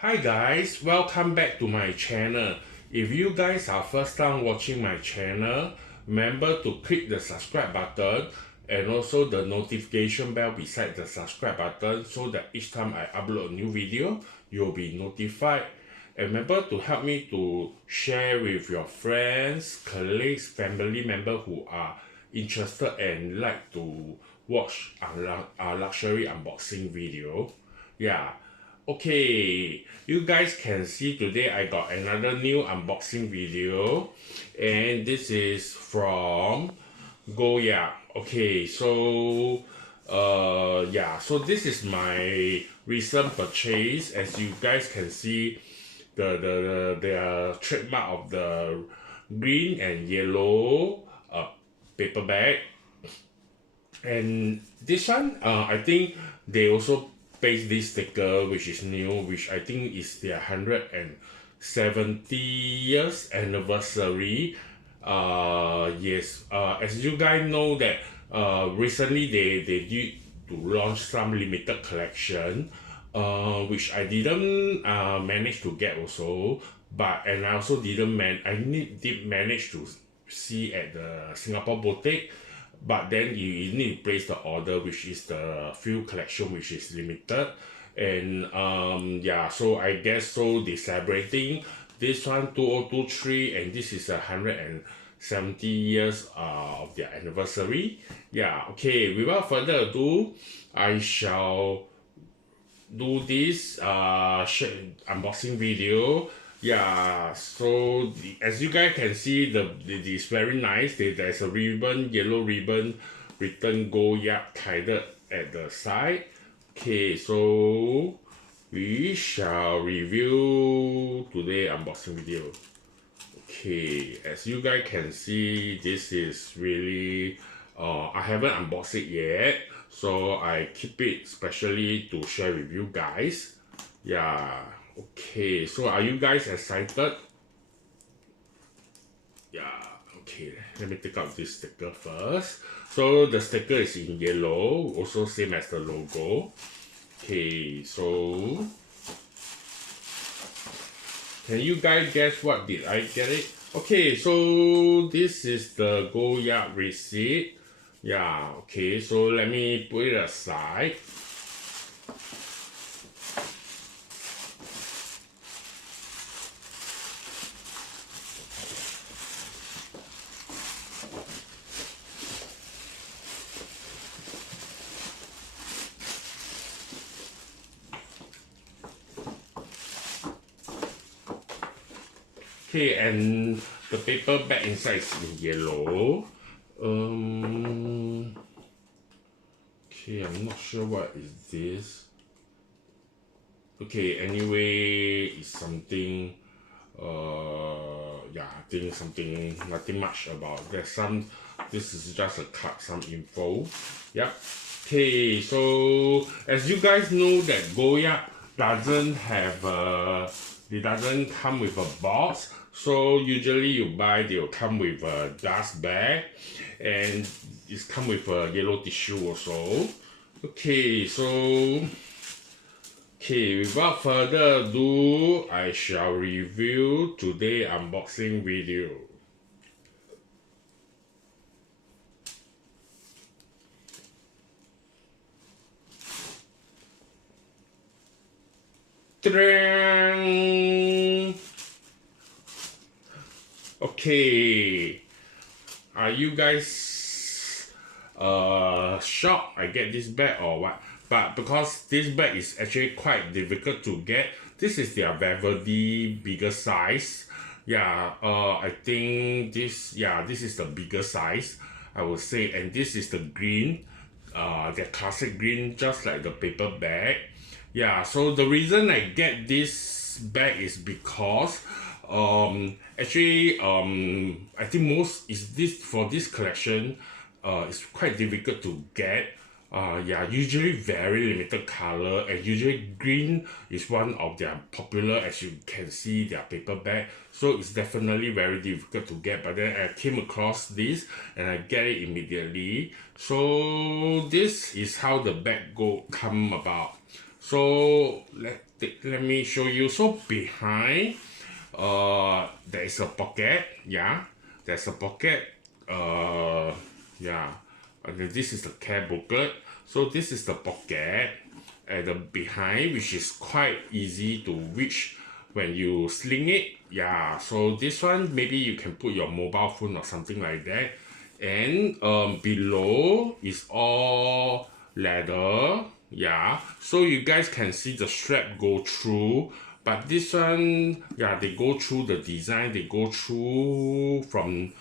Hi guys, welcome back to my channel. If you guys are first time watching my channel, remember to click the subscribe button and also the notification bell beside the subscribe button so that each time I upload a new video, you'll be notified. And remember to help me to share with your friends, colleagues, family members who are interested and like to watch a luxury unboxing video. Yeah. Okay, you guys can see today I got another new unboxing video, and this is from Goyard. Okay, so yeah, so this is my recent purchase. As you guys can see, the trademark of the green and yellow paper bag. And this one, I think they also paste this sticker, which is new, which I think is their 170 years anniversary. Yes. As you guys know that recently they did to launch some limited collection, which I didn't manage to get also, and I also did manage to see at the Singapore boutique, but then you need to place the order, which is the few collection which is limited. And yeah, so I guess so they celebrating this one 2023, and this is 170 years of their anniversary. Yeah, okay, without further ado, I shall do this unboxing video. Yeah, so as you guys can see, it is very nice. There's a ribbon, yellow ribbon written Goyard tied at the side. Okay, so we shall review today unboxing video. Okay, as you guys can see, this is really I haven't unboxed it yet, so I keep it specially to share with you guys. Yeah, okay, so are you guys excited? Yeah, okay, let me take out this sticker first. So the sticker is in yellow, also same as the logo. Okay, so can you guys guess what did I get it? Okay, so this is the Goyard receipt. Yeah, okay, so let me put it aside. Okay, and the paper bag inside is in yellow. Okay, I'm not sure what is this. Okay, anyway, it's something. Yeah, I think something, nothing much about. This is just a card, some info. Yep. Okay, so as you guys know that Goyard doesn't have it doesn't come with a box. So usually they'll come with a dust bag, and it's come with a yellow tissue also. Okay, so without further ado, I shall review today unboxing video. Ta-da! Okay, are you guys shocked I get this bag or what? But because this bag is actually quite difficult to get, this is their Belvedere bigger size. Yeah, I think this is the bigger size, I would say, and this is the green, the classic green, just like the paper bag. Yeah, so the reason I get this bag is because actually I think most is this for this collection it's quite difficult to get. Yeah, usually very limited color, and usually green is one of their popular, as you can see, their paper bag. So it's definitely very difficult to get, but then I came across this and I get it immediately. So this is how the bag come about. So let me show you. So behind there is a pocket. Yeah, there's a pocket. Yeah, and this is the care booklet. So this is the pocket at the behind, which is quite easy to reach when you sling it. Yeah, so this one maybe you can put your mobile phone or something like that. And below is all leather. Yeah, so you guys can see the strap go through, but this one, yeah, they go through the design, they go through from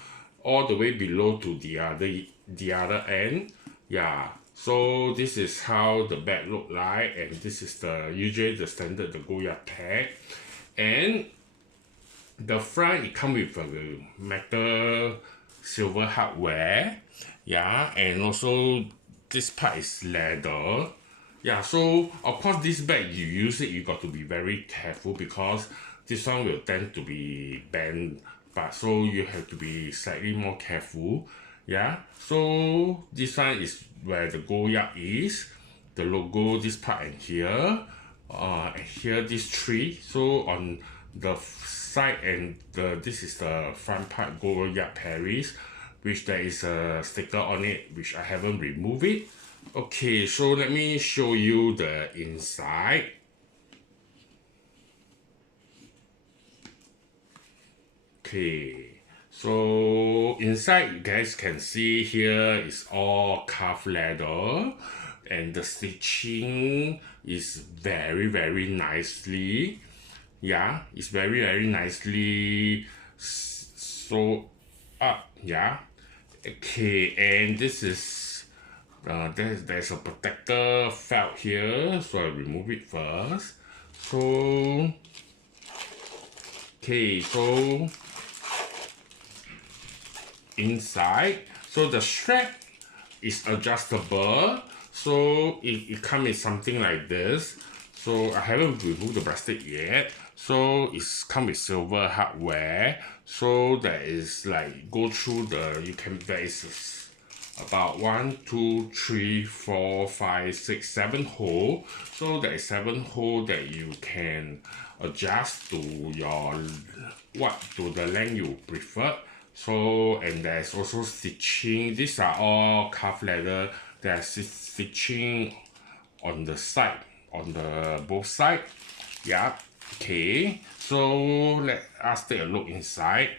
all the way below to the other end. Yeah, so this is how the bag look like, and this is the usually the standard, the Goyard tag. And the front, it comes with a metal silver hardware. Yeah, and also this part is leather. Yeah, so of course this bag, you use it, you got to be very careful because this one will tend to be bent, but so you have to be slightly more careful. Yeah, so this one is where the Goyard is, the logo, this part and here, and here this tree. So on the side and this is the front part, Goyard Paris, which there is a sticker on it, which I haven't removed it. Okay, so let me show you the inside. Okay, so inside you guys can see here is all calf leather, and the stitching is very nicely. Yeah, it's very nicely sewn up. Yeah, okay, and this is there's a protector felt here, so I remove it first. So okay, so inside, so the strap is adjustable, so it comes with something like this. So I haven't removed the plastic yet. So it's come with silver hardware, so there is like go through the, you can, there is about 1 2 3 4 5 6 7 hole. So there is 7 hole that you can adjust to your to the length you prefer. So, and there's also stitching. These are all calf leather. There's stitching on the side, on the both side. Yeah, okay, so let us take a look inside.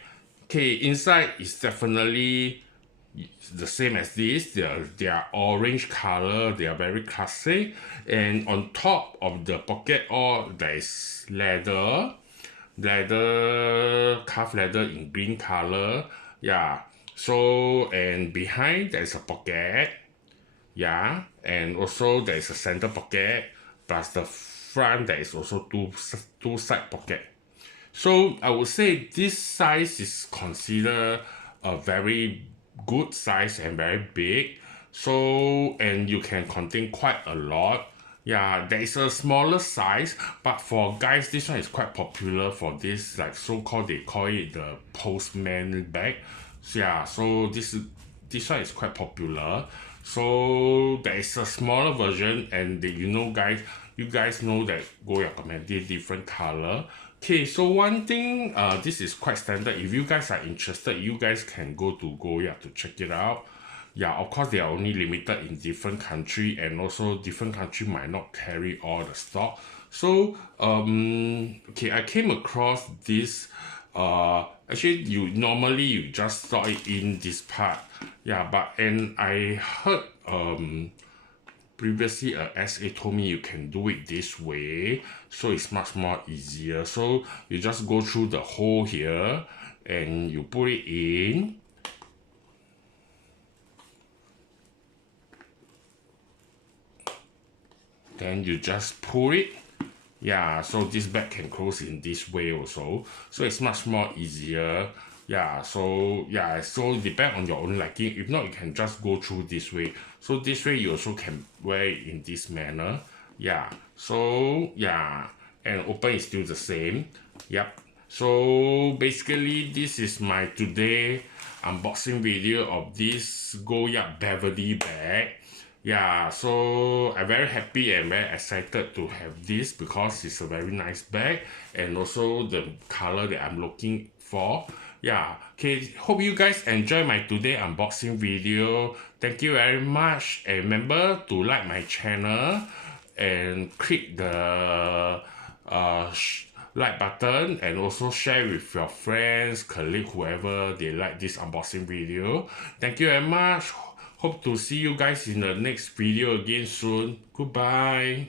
Okay, inside is definitely the same as this. They are orange color, they are very classic. And on top of the pocket, all there is leather, calf leather in green color. Yeah, so and behind there is a pocket. Yeah, and also there is a center pocket, plus the front there is also two side pocket. So I would say this size is considered a very good size and very big. So, and you can contain quite a lot. Yeah, there is a smaller size, but for guys, this one is quite popular for this, like so-called, they call it the postman bag. So, yeah, so this one is quite popular. So there is a smaller version, and guys, you guys know that Goyard Belvedere different color. Okay, so one thing, this is quite standard. If you guys are interested, you guys can go to Goyard to check it out. Yeah, of course they are only limited in different country, and also different country might not carry all the stock. So okay, I came across this. Actually, you just saw it in this part. Yeah, and I heard previously a SA told me you can do it this way, so it's much more easier. So you just go through the hole here and you put it in. Then you just pull it. Yeah, so this bag can close in this way also, so it's much more easier. Yeah, so it depends on your own liking. If not, you can just go through this way. So this way you also can wear it in this manner. Yeah, so yeah, and open is still the same. Yep, so basically this is my today unboxing video of this Goyard Belvedere bag. Yeah, so I'm very happy and very excited to have this because it's a very nice bag and also the color that I'm looking for. Yeah, okay, hope you guys enjoy my today unboxing video. Thank you very much, and remember to like my channel and click the like button and also share with your friends, colleague, whoever they like this unboxing video. Thank you very much. Hope to see you guys in the next video again soon. Goodbye.